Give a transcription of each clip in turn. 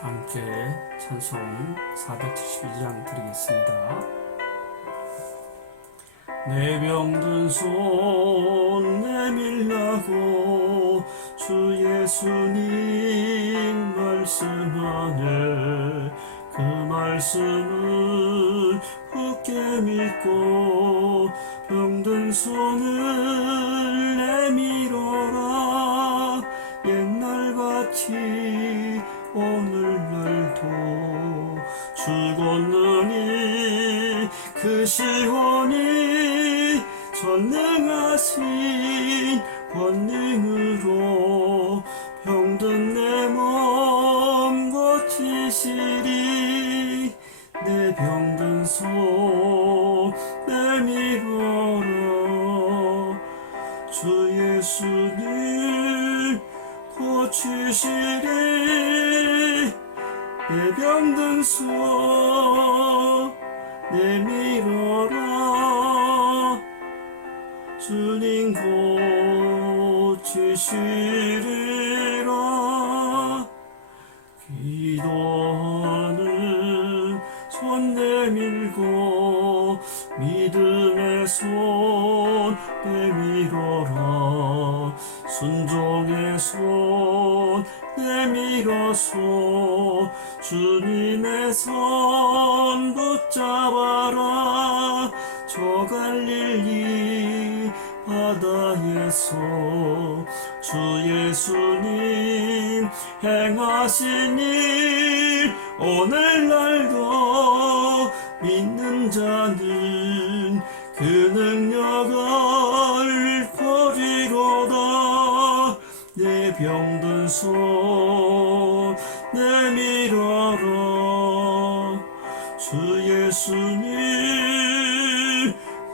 함께 찬송 472장 드리겠습니다. 내 병든 손 내밀라고 주 예수님 말씀하네. 그 말씀을 굳게 믿고 병든 손을 내밀어라. 옛날같이 오늘날도 주 권능이 그 시온이 전능하신 권능으로 병든 내 몸 고치시리. 내 병든 손 내밀어라. 주 예수님 고치시리. 내 병든 손 내밀어라. 주님 고치시리라. 기도하는 손 내밀고 믿음의 손 내밀어라. 순종의 손 내밀어서 주님의 손 붙잡아라. 저 갈릴리 바다에서 주 예수님 행하신 일 오늘날도 믿는 자는 그 능력을 보리로다. 내 병든 손 내밀어라. 주 예수님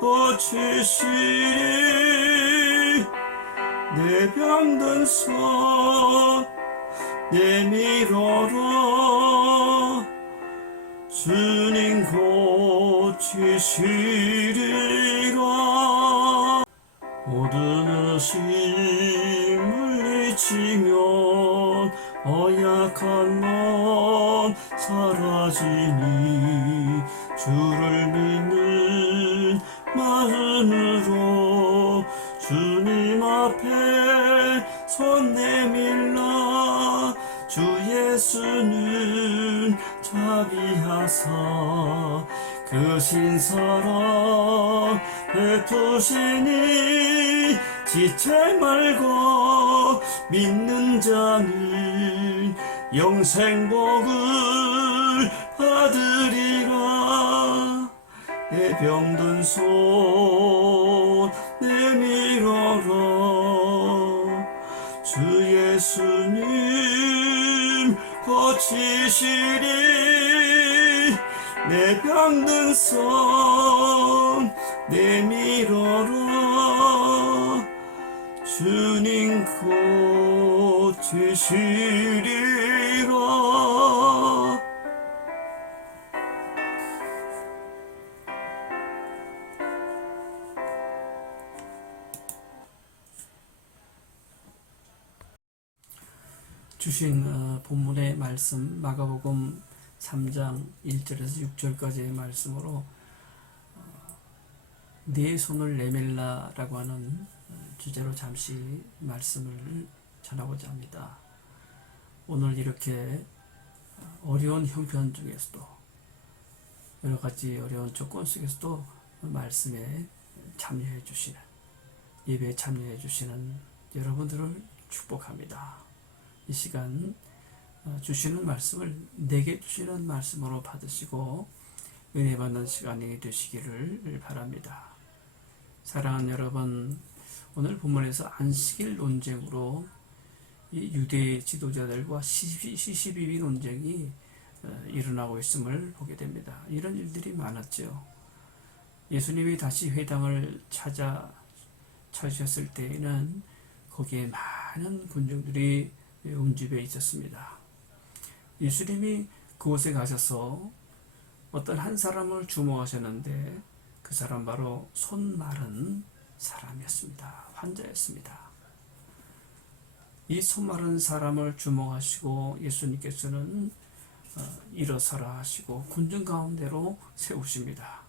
고치시리. 내 병든 손 내밀어라. 주님 고치시리라. 모든 의심 물리치면 어약한 넌 사라지니. 주를 믿는 마음으로 주님 앞에 손 내밀라. 주 예수는 자비하사 그 신사랑 베푸시니. 지체 말고 믿는 자는 영생복을 받으리라. 내 병든 손 내밀어라. 주 예수님 고치시리. 내 병든 손 내밀어라. 주님 고치시리라. 주신 본문의 말씀 마가복음 3장 1절에서 6절까지의 말씀으로 네 손을 내밀라라고 하는 주제로 잠시 말씀을 전하고자 합니다. 오늘 이렇게 어려운 형편 중에서도 여러 가지 어려운 조건 속에서도 말씀에 참여해 주시는, 예배에 참여해 주시는 여러분들을 축복합니다. 이 시간 주시는 말씀을 내게 주시는 말씀으로 받으시고 은혜 받는 시간이 되시기를 바랍니다. 사랑하는 여러분, 오늘 본문에서 안식일 논쟁으로 이 유대 지도자들과 시시비비 논쟁이 일어나고 있음을 보게 됩니다. 이런 일들이 많았죠. 예수님이 다시 회당을 찾으셨을 때에는 거기에 많은 군중들이 운집해 있었습니다. 예수님이 그곳에 가셔서 어떤 한 사람을 주목하셨는데 그 사람 바로 손 마른 사람이었습니다. 환자였습니다. 이 손 마른 사람을 주목하시고 예수님께서는 일어서라 하시고 군중 가운데로 세우십니다.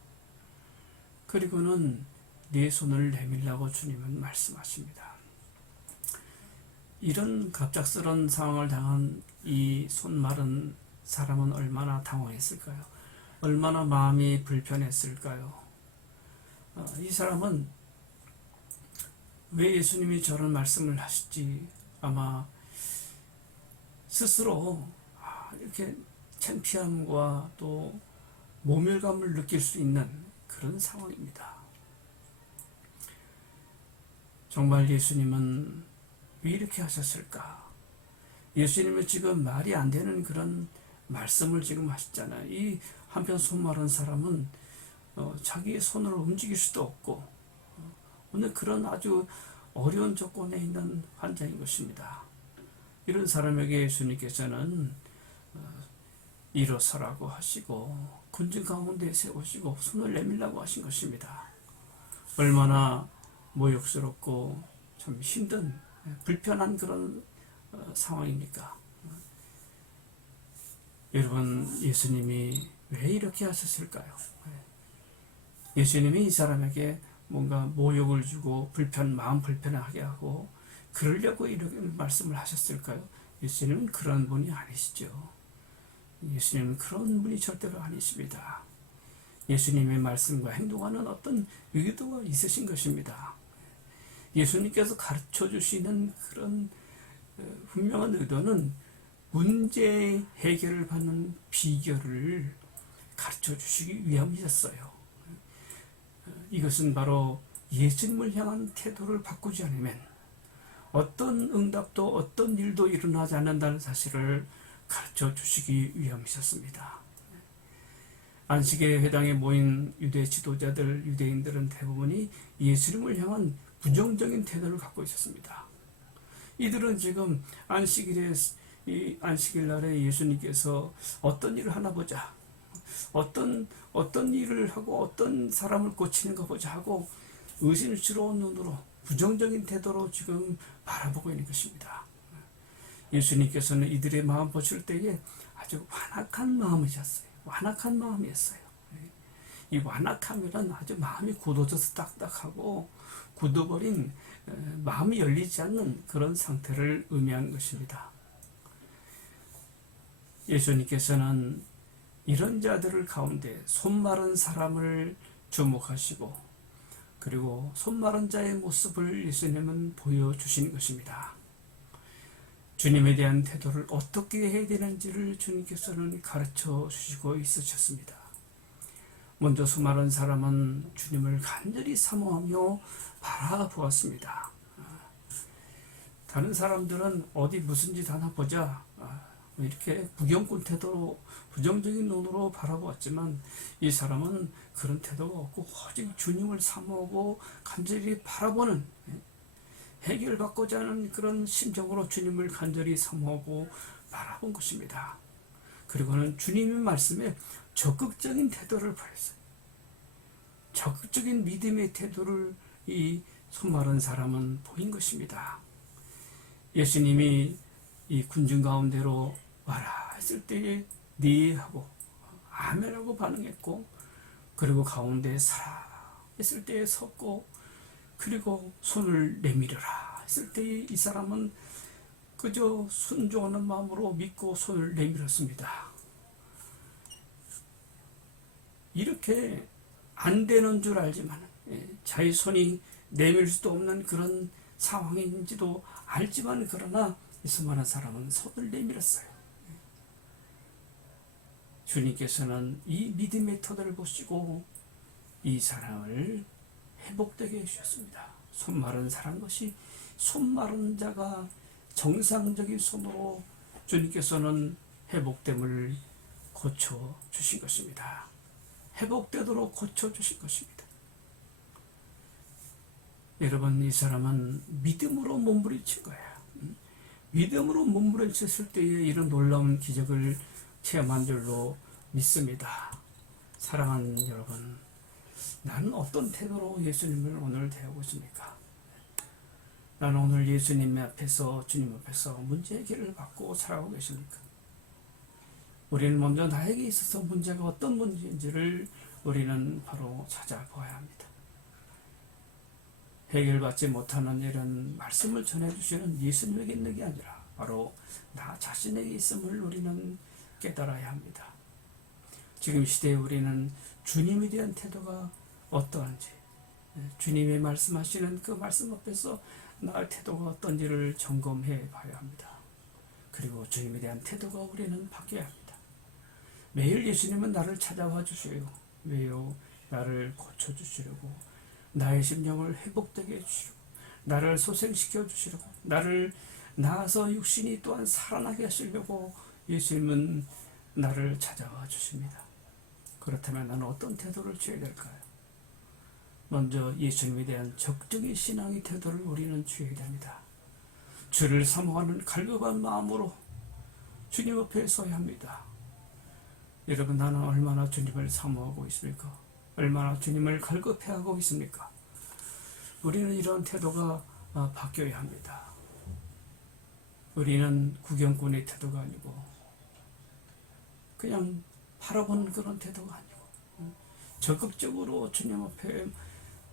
그리고는 네 손을 내밀라고 주님은 말씀하십니다. 이런 갑작스런 상황을 당한 이 손 마른 사람은 얼마나 당황했을까요? 얼마나 마음이 불편했을까요? 이 사람은 왜 예수님이 저런 말씀을 하실지 아마 스스로 이렇게 창피함과 또 모멸감을 느낄 수 있는 그런 상황입니다. 정말 예수님은 왜 이렇게 하셨을까? 예수님은 지금 말이 안 되는 그런 말씀을 지금 하셨잖아요. 이 한편 손 마른 사람은 자기의 손으로 움직일 수도 없고 오늘 그런 아주 어려운 조건에 있는 환자인 것입니다. 이런 사람에게 예수님께서는 일어서라고 하시고 군중 가운데 세우시고 손을 내밀라고 하신 것입니다. 얼마나 모욕스럽고 참 힘든 불편한 그런 상황입니까? 여러분, 예수님이 왜 이렇게 하셨을까요? 예수님이 이 사람에게 뭔가 모욕을 주고 마음 불편하게 하고 그러려고 이렇게 말씀을 하셨을까요? 예수님은 그런 분이 아니시죠. 예수님은 그런 분이 절대로 아니십니다. 예수님의 말씀과 행동하는 어떤 의도가 있으신 것입니다. 예수님께서 가르쳐 주시는 그런 분명한 의도는 문제 해결을 받는 비결을 가르쳐 주시기 위함이었어요. 이것은 바로 예수님을 향한 태도를 바꾸지 않으면 어떤 응답도 어떤 일도 일어나지 않는다는 사실을 가르쳐 주시기 위함이셨습니다. 안식의 회당에 모인 유대 지도자들, 유대인들은 대부분이 예수님을 향한 부정적인 태도를 갖고 있었습니다. 이들은 지금 이 안식일 날에 예수님께서 어떤 일을 하나 보자, 어떤 일을 하고 어떤 사람을 고치는가 보자 하고 의심스러운 눈으로 부정적인 태도로 지금 바라보고 있는 것입니다. 예수님께서는 이들의 마음 보실 때에 아주 완악한 마음이셨어요. 완악한 마음이었어요. 이 완악하면은 아주 마음이 굳어져서 딱딱하고 굳어버린 마음이 열리지 않는 그런 상태를 의미하는 것입니다. 예수님께서는 이런 자들을 가운데 손 마른 사람을 주목하시고 그리고 손 마른 자의 모습을 예수님은 보여주신 것입니다. 주님에 대한 태도를 어떻게 해야 되는지를 주님께서는 가르쳐 주시고 있으셨습니다. 먼저 손 마른 사람은 주님을 간절히 사모하며 바라보았습니다. 다른 사람들은 어디 무슨 짓 하나 보자 이렇게 구경꾼 태도로 부정적인 눈으로 바라보았지만 이 사람은 그런 태도가 없고 오직 주님을 사모하고 간절히 바라보는 해결받고자 하는 그런 심정으로 주님을 간절히 사모하고 바라본 것입니다. 그리고는 주님의 말씀에 적극적인 태도를 보였어요. 적극적인 믿음의 태도를 이 손 마른 사람은 보인 것입니다. 예수님이 이 군중 가운데로 와라 했을 때에 네 하고 아멘 하고 반응했고 그리고 가운데 서라 했을 때에 섰고 그리고 손을 내밀어라 했을 때에 이 사람은 그저 순종하는 마음으로 믿고 손을 내밀었습니다. 이렇게 안 되는 줄 알지만 자기 손이 내밀 수도 없는 그런 상황인지도 알지만 그러나 이 수많은 사람은 손을 내밀었어요. 주님께서는 이 믿음의 터를 보시고 이 사람을 회복되게 해주셨습니다. 손 마른 사람 것이 손 마른 자가 정상적인 손으로 주님께서는 회복됨을 고쳐주신 것입니다. 회복되도록 고쳐주신 것입니다. 여러분, 이 사람은 믿음으로 몸부림친 거예요. 믿음으로 몸부림쳤을 때에 이런 놀라운 기적을 체험한 줄로 믿습니다. 사랑하는 여러분, 나는 어떤 태도로 예수님을 오늘 대하고 있습니까? 나는 오늘 예수님 앞에서, 주님 앞에서 문제 해결을 받고 살아가고 계십니까? 우리는 먼저 나에게 있어서 문제가 어떤 문제인지를 우리는 바로 찾아보아야 합니다. 해결받지 못하는 이런 말씀을 전해주시는 예수님에게 있는 게 아니라 바로 나 자신에게 있음을 우리는 깨달아야 합니다. 지금 시대에 우리는 주님에 대한 태도가 어떠한지, 주님의 말씀하시는 그 말씀 앞에서 나의 태도가 어떤지를 점검해 봐야 합니다. 그리고 주님에 대한 태도가 우리는 바뀌어야 합니다. 매일 예수님은 나를 찾아와 주시고 매일 나를 고쳐주시려고 나의 심령을 회복되게 해주시고 나를 소생시켜 주시려고 나를 낳아서 육신이 또한 살아나게 하시려고 예수님은 나를 찾아와 주십니다. 그렇다면 나는 어떤 태도를 취해야 될까요? 먼저 예수님에 대한 적극적인 신앙의 태도를 우리는 취해야 됩니다. 주를 사모하는 갈급한 마음으로 주님 앞에 서야 합니다. 여러분, 나는 얼마나 주님을 사모하고 있습니까? 얼마나 주님을 갈급해하고 있습니까? 우리는 이런 태도가 바뀌어야 합니다. 우리는 구경꾼의 태도가 아니고 그냥 바라보는 그런 태도가 아니고 적극적으로 주님 앞에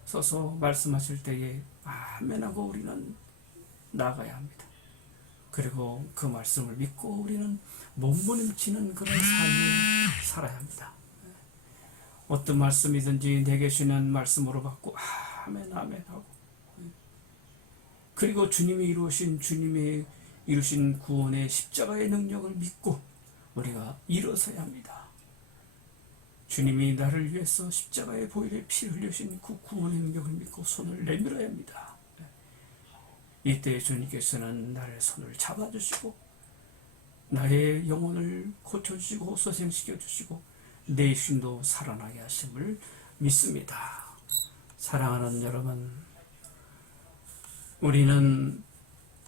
서서 말씀하실 때에 아멘하고 우리는 나아가야 합니다. 그리고 그 말씀을 믿고 우리는 몸부림치는 그런 삶을 살아야 합니다. 어떤 말씀이든지 내게 주는 말씀으로 받고 아멘 아멘 하고, 그리고 주님이 이루신 구원의 십자가의 능력을 믿고 우리가 일어서야 합니다. 주님이 나를 위해서 십자가의 보혈의 피를 흘리신 그 구원의 능력을 믿고 손을 내밀어야 합니다. 이때 주님께서는 나의 손을 잡아주시고 나의 영혼을 고쳐주시고 소생시켜주시고 내 신도 살아나게 하심을 믿습니다. 사랑하는 여러분, 우리는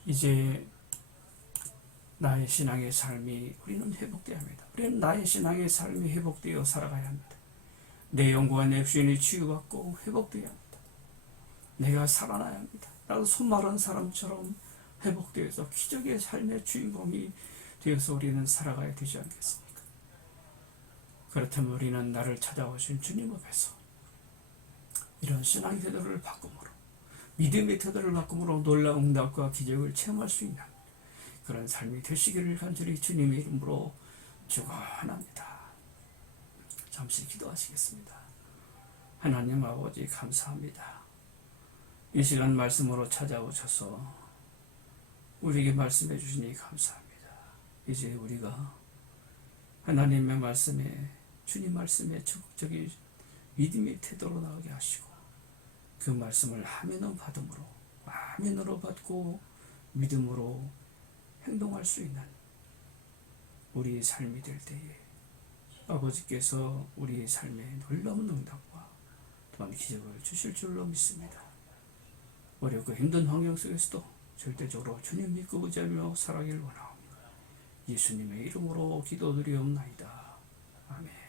이제 나의 신앙의 삶이 우리는 회복되어야 합니다. 우리는 나의 신앙의 삶이 회복되어 살아가야 합니다. 내 영과 내 육신이 치유받고 회복되어야 합니다. 내가 살아나야 합니다. 나도 손 마른 사람처럼 회복되어서 기적의 삶의 주인공이 되어서 우리는 살아가야 되지 않겠습니까? 그렇다면 우리는 나를 찾아오신 주님 앞에서 이런 신앙의 태도를 바꿈으로, 믿음의 태도를 바꿈으로 놀라운 응답과 기적을 체험할 수 있는 그런 삶이 되시기를 간절히 주님의 이름으로 축원합니다. 잠시 기도하시겠습니다. 하나님 아버지, 감사합니다. 이 시간 말씀으로 찾아오셔서 우리에게 말씀해 주시니 감사합니다. 이제 우리가 하나님의 말씀에, 주님 말씀에 적극적인 믿음의 태도로 나가게 하시고 그 말씀을 아멘은 받음으로, 아멘으로 받고 믿음으로 행동할 수 있는 우리의 삶이 될 때에 아버지께서 우리의 삶에 놀라운 응답과 또한 기적을 주실 줄로 믿습니다. 어렵고 힘든 환경 속에서도 절대적으로 주님 믿고 의지하며 살아가길 원하옵니다. 예수님의 이름으로 기도드리옵나이다. 아멘.